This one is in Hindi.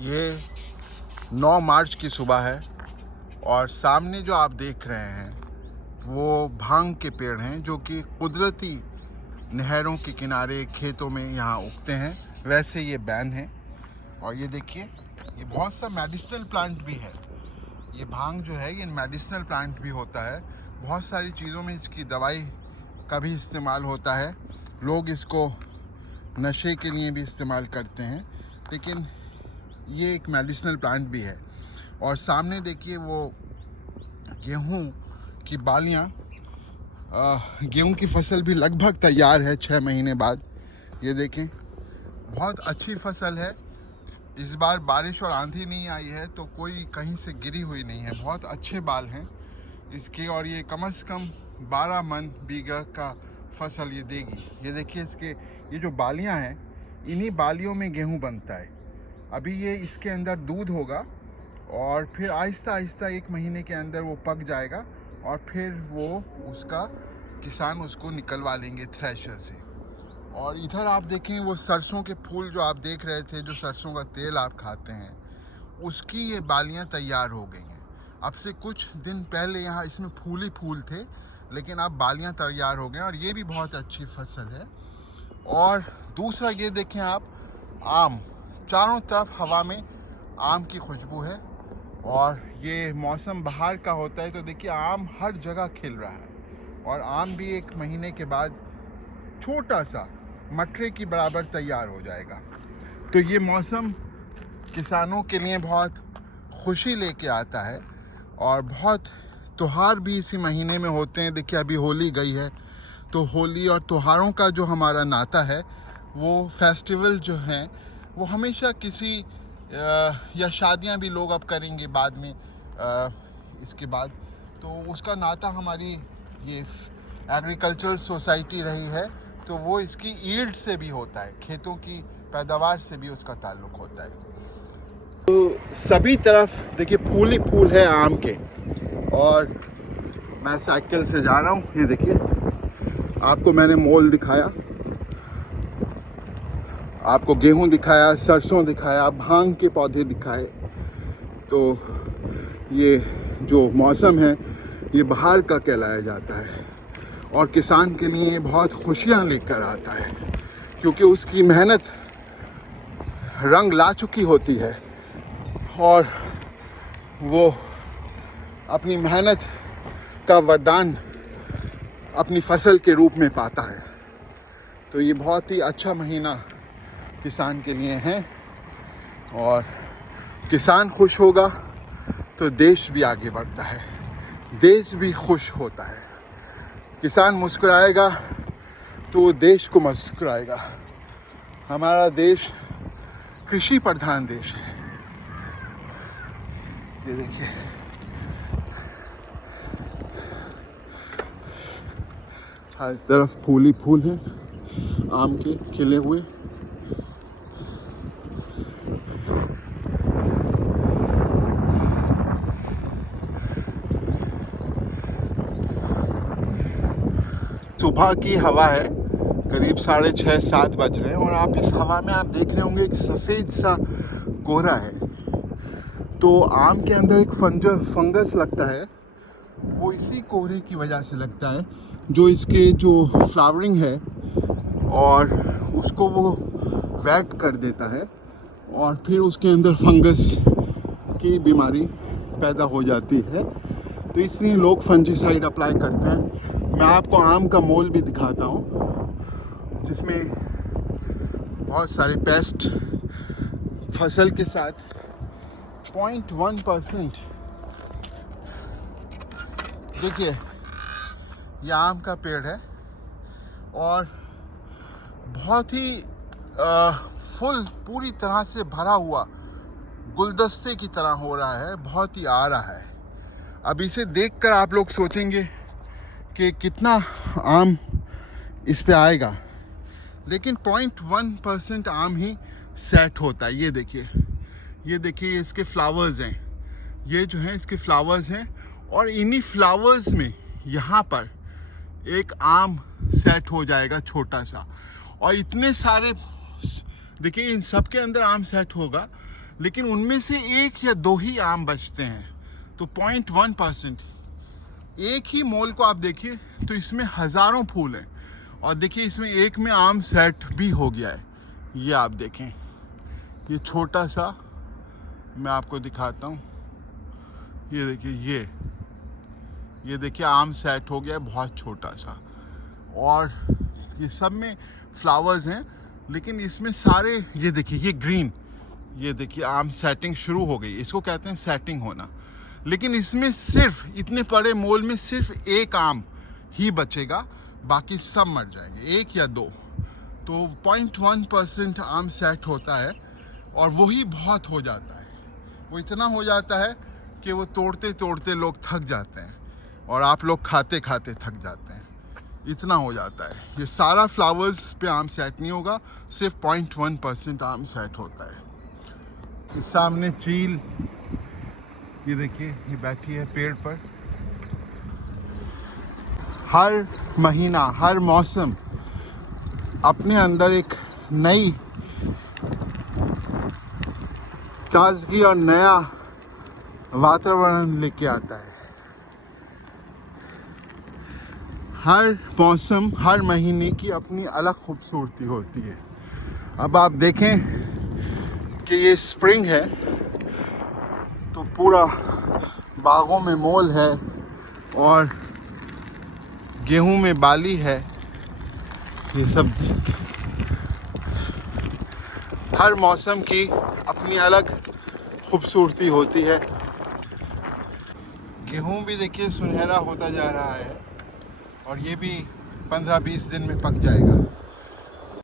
ये 9 मार्च की सुबह है और सामने जो आप देख रहे हैं वो भांग के पेड़ हैं जो कि कुदरती नहरों के किनारे खेतों में यहाँ उगते हैं। वैसे ये बैन है और ये देखिए ये बहुत सा मेडिसिनल प्लांट भी है। ये भांग जो है ये मेडिसिनल प्लांट भी होता है। बहुत सारी चीज़ों में इसकी दवाई का भी इस्तेमाल होता है। लोग इसको नशे के लिए भी इस्तेमाल करते हैं, लेकिन ये एक मेडिसिनल प्लांट भी है। और सामने देखिए वो गेहूं की बालियां, गेहूं की फसल भी लगभग तैयार है 6 महीने बाद। ये देखें बहुत अच्छी फसल है। इस बार बारिश और आंधी नहीं आई है तो कोई कहीं से गिरी हुई नहीं है। बहुत अच्छे बाल हैं इसके और ये कम से कम 12 मन बीघा का फसल ये देगी। ये देखिए इसके ये जो बालियां हैं, इन्हीं बालियों में गेहूं बनता है। अभी ये इसके अंदर दूध होगा और फिर आहिस्ता आहिस्ता 1 महीने के अंदर वो पक जाएगा और फिर वो उसका किसान उसको निकलवा लेंगे थ्रेशर से। और इधर आप देखें वो सरसों के फूल जो आप देख रहे थे, जो सरसों का तेल आप खाते हैं, उसकी ये बालियां तैयार हो गई हैं। अब से कुछ दिन पहले यहाँ इसमें फूल ही फूल थे, लेकिन अब बालियां तैयार हो गए और ये भी बहुत अच्छी फसल है। और दूसरा ये देखें आप, आम चारों तरफ हवा में आम की खुशबू है और ये मौसम बाहर का होता है तो देखिए आम हर जगह खिल रहा है और आम भी 1 महीने के बाद छोटा सा मटरे की बराबर तैयार हो जाएगा। तो ये मौसम किसानों के लिए बहुत खुशी लेके आता है और बहुत त्योहार भी इसी महीने में होते हैं। देखिए अभी होली गई है तो होली और त्योहारों का जो हमारा नाता है, वो फेस्टिवल जो हैं वो हमेशा किसी या शादियां भी लोग अब करेंगे बाद में, इसके बाद तो उसका नाता हमारी ये एग्रीकल्चरल सोसाइटी रही है तो वो इसकी ईल्ड से भी होता है, खेतों की पैदावार से भी उसका ताल्लुक होता है। तो सभी तरफ देखिए फूल ही फूल है आम के। और मैं साइकिल से जा रहा हूँ, ये देखिए आपको मैंने मोल दिखाया, आपको गेहूं दिखाया, सरसों दिखाया, भांग के पौधे दिखाए। तो ये जो मौसम है ये बाहर का कहलाया जाता है और किसान के लिए बहुत खुशियां लेकर आता है, क्योंकि उसकी मेहनत रंग ला चुकी होती है और वो अपनी मेहनत का वरदान अपनी फसल के रूप में पाता है। तो ये बहुत ही अच्छा महीना किसान के लिए है और किसान खुश होगा तो देश भी आगे बढ़ता है, देश भी खुश होता है। किसान मुस्कुराएगा तो देश को मुस्कुराएगा। हमारा देश कृषि प्रधान देश है। ये देखिए हर तरफ फूल ही फूल हैं आम के खिले हुए। सुबह की हवा है, करीब 6:30-7 बज रहे हैं और आप इस हवा में आप देख रहे होंगे एक सफ़ेद सा कोहरा है। तो आम के अंदर एक फंगस लगता है, वो इसी कोहरे की वजह से लगता है, जो इसके जो फ्लावरिंग है और उसको वो वैक कर देता है और फिर उसके अंदर फंगस की बीमारी पैदा हो जाती है। तो इसलिए लोग फंजीसाइड अप्लाई करते हैं। मैं आपको आम का मोल भी दिखाता हूँ जिसमें बहुत सारे पेस्ट फसल के साथ 0.1%। देखिए ये आम का पेड़ है और बहुत ही फुल पूरी तरह से भरा हुआ गुलदस्ते की तरह हो रहा है, बहुत ही आ रहा है। अब इसे देखकर आप लोग सोचेंगे कि कितना आम इस पे आएगा, लेकिन 0.1% आम ही सेट होता है। ये देखिए इसके फ्लावर्स हैं, ये जो हैं इसके फ्लावर्स हैं और इन्हीं फ्लावर्स में यहाँ पर एक आम सेट हो जाएगा छोटा सा। और इतने सारे देखिए इन सब के अंदर आम सेट होगा, लेकिन उनमें से 1 या 2 ही आम बचते हैं। तो 0.1%, एक ही मोल को आप देखिए तो इसमें हज़ारों फूल हैं। और देखिए इसमें एक में आम सेट भी हो गया है। ये आप देखें, ये छोटा सा मैं आपको दिखाता हूँ। ये देखिए, ये देखिए आम सेट हो गया है, बहुत छोटा सा। और ये सब में फ्लावर्स हैं, लेकिन इसमें सारे, ये देखिए ये ग्रीन, ये देखिए आम सेटिंग शुरू हो गई, इसको कहते हैं सेटिंग होना। लेकिन इसमें सिर्फ इतने बड़े मोल में सिर्फ एक आम ही बचेगा, बाकी सब मर जाएंगे, 1 या 2। तो 0.1% आम सेट होता है, और वही बहुत हो जाता है। वो इतना हो जाता है कि वो तोड़ते तोड़ते लोग थक जाते हैं, और आप लोग खाते खाते थक जाते हैं। इतना हो जाता है। ये सारा फ्लावर्स पे आम सेट नहीं होगा, सिर्फ 0.1% आम सेट होता है। इस सामने चील, ये देखिए ये बैठी है पेड़ पर। हर महीना, हर मौसम अपने अंदर एक नई ताजगी और नया वातावरण लेके आता है। हर मौसम, हर महीने की अपनी अलग खूबसूरती होती है। अब आप देखें कि ये स्प्रिंग है, तो पूरा बागों में मोल है और गेहूं में बाली है। ये सब हर मौसम की अपनी अलग खूबसूरती होती है। गेहूं भी देखिए सुनहरा होता जा रहा है, और ये भी 15-20 दिन में पक जाएगा।